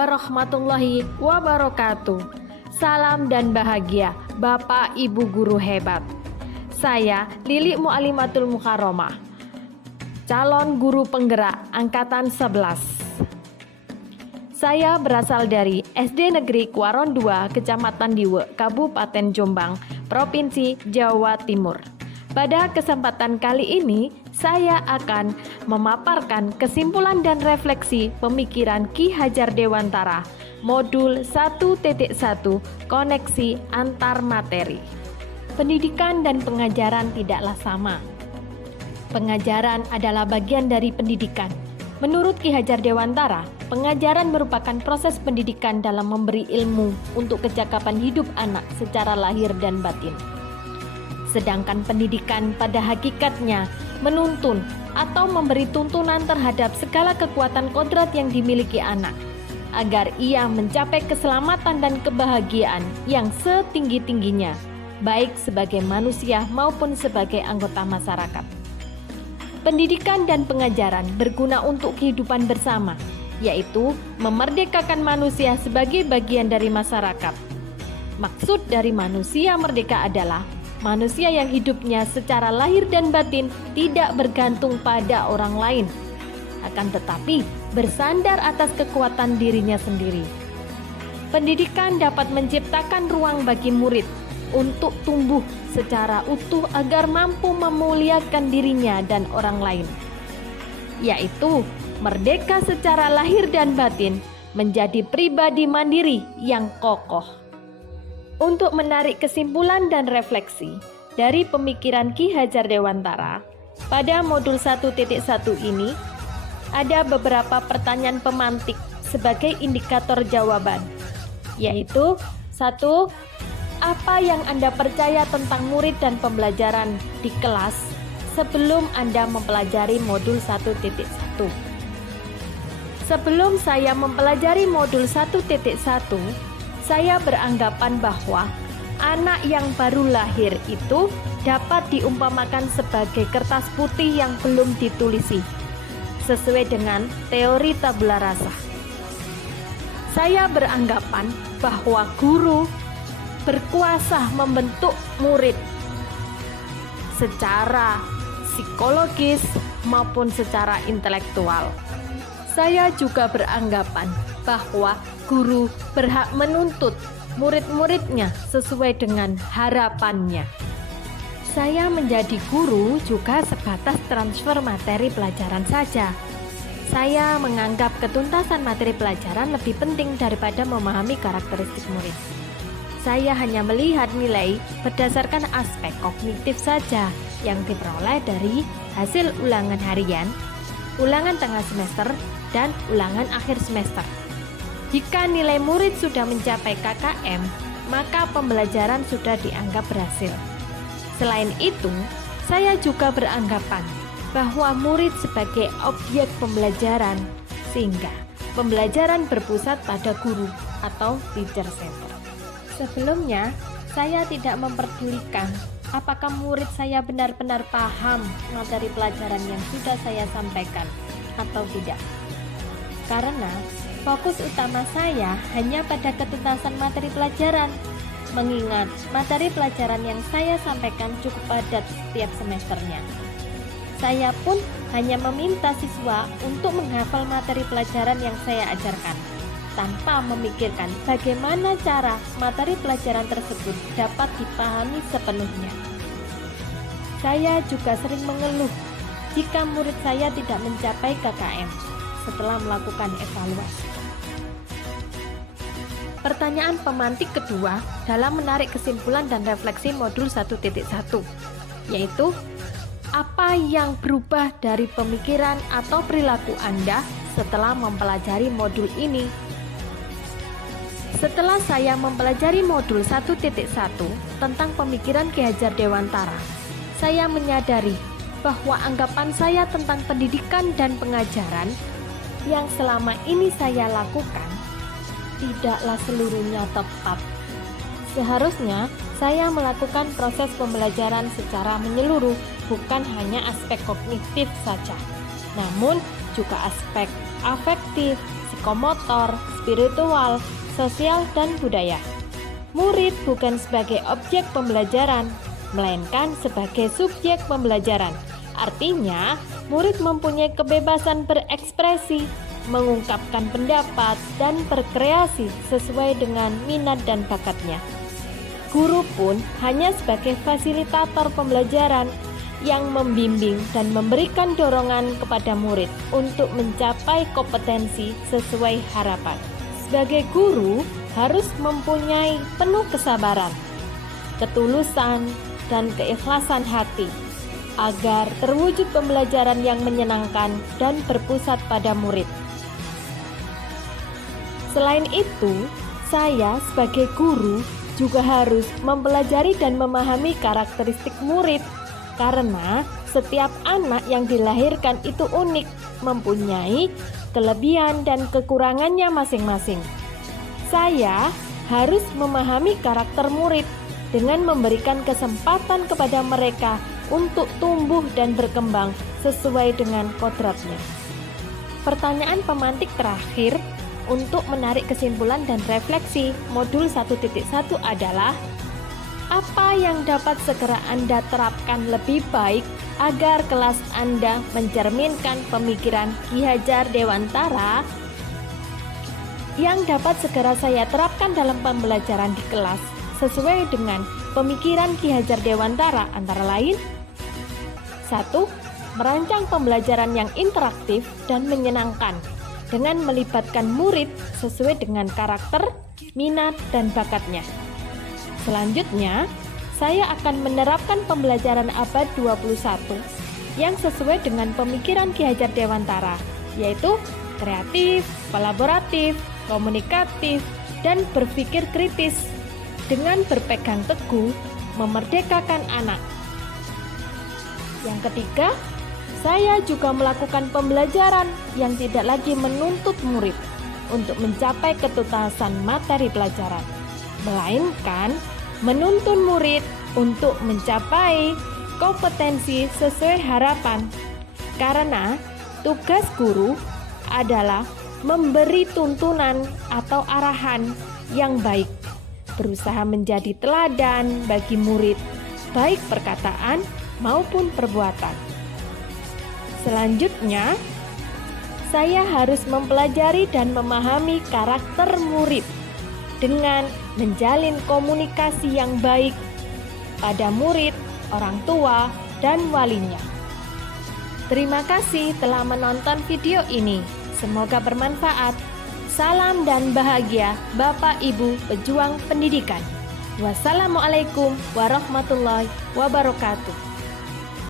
warahmatullahi wabarakatuh. Salam dan bahagia Bapak Ibu guru hebat. Saya Lili Mu'alimatul Mukarromah, calon guru penggerak angkatan 11. Saya berasal dari SD Negeri Kuaron 2, Kecamatan Diwe, Kabupaten Jombang, Provinsi Jawa Timur. Pada kesempatan kali ini, saya akan memaparkan kesimpulan dan refleksi pemikiran Ki Hajar Dewantara, Modul 1.1, Koneksi Antar Materi. Pendidikan dan pengajaran tidaklah sama. Pengajaran adalah bagian dari pendidikan. Menurut Ki Hajar Dewantara, pengajaran merupakan proses pendidikan dalam memberi ilmu untuk kecakapan hidup anak secara lahir dan batin. Sedangkan pendidikan pada hakikatnya menuntun atau memberi tuntunan terhadap segala kekuatan kodrat yang dimiliki anak, agar ia mencapai keselamatan dan kebahagiaan yang setinggi-tingginya, baik sebagai manusia maupun sebagai anggota masyarakat. Pendidikan dan pengajaran berguna untuk kehidupan bersama, yaitu memerdekakan manusia sebagai bagian dari masyarakat. Maksud dari manusia merdeka adalah manusia yang hidupnya secara lahir dan batin tidak bergantung pada orang lain, akan tetapi bersandar atas kekuatan dirinya sendiri. Pendidikan dapat menciptakan ruang bagi murid untuk tumbuh secara utuh agar mampu memuliakan dirinya dan orang lain, yaitu merdeka secara lahir dan batin, menjadi pribadi mandiri yang kokoh. Untuk menarik kesimpulan dan refleksi dari pemikiran Ki Hajar Dewantara, pada modul 1.1 ini ada beberapa pertanyaan pemantik sebagai indikator jawaban, yaitu 1. Apa yang Anda percaya tentang murid dan pembelajaran di kelas sebelum Anda mempelajari modul 1.1? Sebelum saya mempelajari modul 1.1, saya beranggapan bahwa anak yang baru lahir itu dapat diumpamakan sebagai kertas putih yang belum ditulisi, sesuai dengan teori tabula rasa. Saya beranggapan bahwa guru berkuasa membentuk murid secara psikologis maupun secara intelektual. Saya juga beranggapan bahwa guru berhak menuntut murid-muridnya sesuai dengan harapannya. Saya menjadi guru juga sebatas transfer materi pelajaran saja. Saya menganggap ketuntasan materi pelajaran lebih penting daripada memahami karakteristik murid. Saya hanya melihat nilai berdasarkan aspek kognitif saja yang diperoleh dari hasil ulangan harian, ulangan tengah semester, dan ulangan akhir semester. Jika nilai murid sudah mencapai KKM, maka pembelajaran sudah dianggap berhasil. Selain itu, saya juga beranggapan bahwa murid sebagai objek pembelajaran, sehingga pembelajaran berpusat pada guru atau teacher center. Sebelumnya, saya tidak memperdulikan apakah murid saya benar-benar paham materi pelajaran yang sudah saya sampaikan atau tidak. Karena fokus utama saya hanya pada ketuntasan materi pelajaran, mengingat materi pelajaran yang saya sampaikan cukup padat setiap semesternya. Saya pun hanya meminta siswa untuk menghafal materi pelajaran yang saya ajarkan, tanpa memikirkan bagaimana cara materi pelajaran tersebut dapat dipahami sepenuhnya. Saya juga sering mengeluh jika murid saya tidak mencapai KKM setelah melakukan evaluasi. Pertanyaan pemantik kedua dalam menarik kesimpulan dan refleksi modul 1.1, yaitu apa yang berubah dari pemikiran atau perilaku Anda setelah mempelajari modul ini? Setelah saya mempelajari modul 1.1 tentang pemikiran Ki Hajar Dewantara, saya menyadari bahwa anggapan saya tentang pendidikan dan pengajaran yang selama ini saya lakukan tidaklah seluruhnya tepat. Seharusnya saya melakukan proses pembelajaran secara menyeluruh, bukan hanya aspek kognitif saja, namun juga aspek afektif, psikomotor, spiritual, sosial, dan budaya. Murid bukan sebagai objek pembelajaran, melainkan sebagai subjek pembelajaran. Artinya, murid mempunyai kebebasan berekspresi, mengungkapkan pendapat, dan berkreasi sesuai dengan minat dan bakatnya. Guru pun hanya sebagai fasilitator pembelajaran yang membimbing dan memberikan dorongan kepada murid untuk mencapai kompetensi sesuai harapan. Sebagai guru, harus mempunyai penuh kesabaran, ketulusan, dan keikhlasan hati agar terwujud pembelajaran yang menyenangkan dan berpusat pada murid. Selain itu, saya sebagai guru juga harus mempelajari dan memahami karakteristik murid, karena setiap anak yang dilahirkan itu unik, mempunyai kelebihan dan kekurangannya masing-masing. Saya harus memahami karakter murid dengan memberikan kesempatan kepada mereka untuk tumbuh dan berkembang sesuai dengan kodratnya. Pertanyaan pemantik terakhir untuk menarik kesimpulan dan refleksi modul 1.1 adalah: apa yang dapat segera Anda terapkan lebih baik agar kelas Anda mencerminkan pemikiran Ki Hajar Dewantara? Yang dapat segera saya terapkan dalam pembelajaran di kelas sesuai dengan pemikiran Ki Hajar Dewantara antara lain: 1. Merancang pembelajaran yang interaktif dan menyenangkan dengan melibatkan murid sesuai dengan karakter, minat, dan bakatnya. Selanjutnya, saya akan menerapkan pembelajaran abad 21 yang sesuai dengan pemikiran Ki Hajar Dewantara, yaitu kreatif, kolaboratif, komunikatif, dan berpikir kritis dengan berpegang teguh memerdekakan anak. Yang ketiga, saya juga melakukan pembelajaran yang tidak lagi menuntut murid untuk mencapai ketuntasan materi pelajaran, melainkan menuntun murid untuk mencapai kompetensi sesuai harapan. Karena tugas guru adalah memberi tuntunan atau arahan yang baik, berusaha menjadi teladan bagi murid, baik perkataan maupun perbuatan. Selanjutnya, saya harus mempelajari dan memahami karakter murid dengan menjalin komunikasi yang baik pada murid, orang tua, dan walinya. Terima kasih telah menonton video ini. Semoga bermanfaat. Salam dan bahagia Bapak Ibu pejuang pendidikan. Wassalamualaikum warahmatullahi wabarakatuh.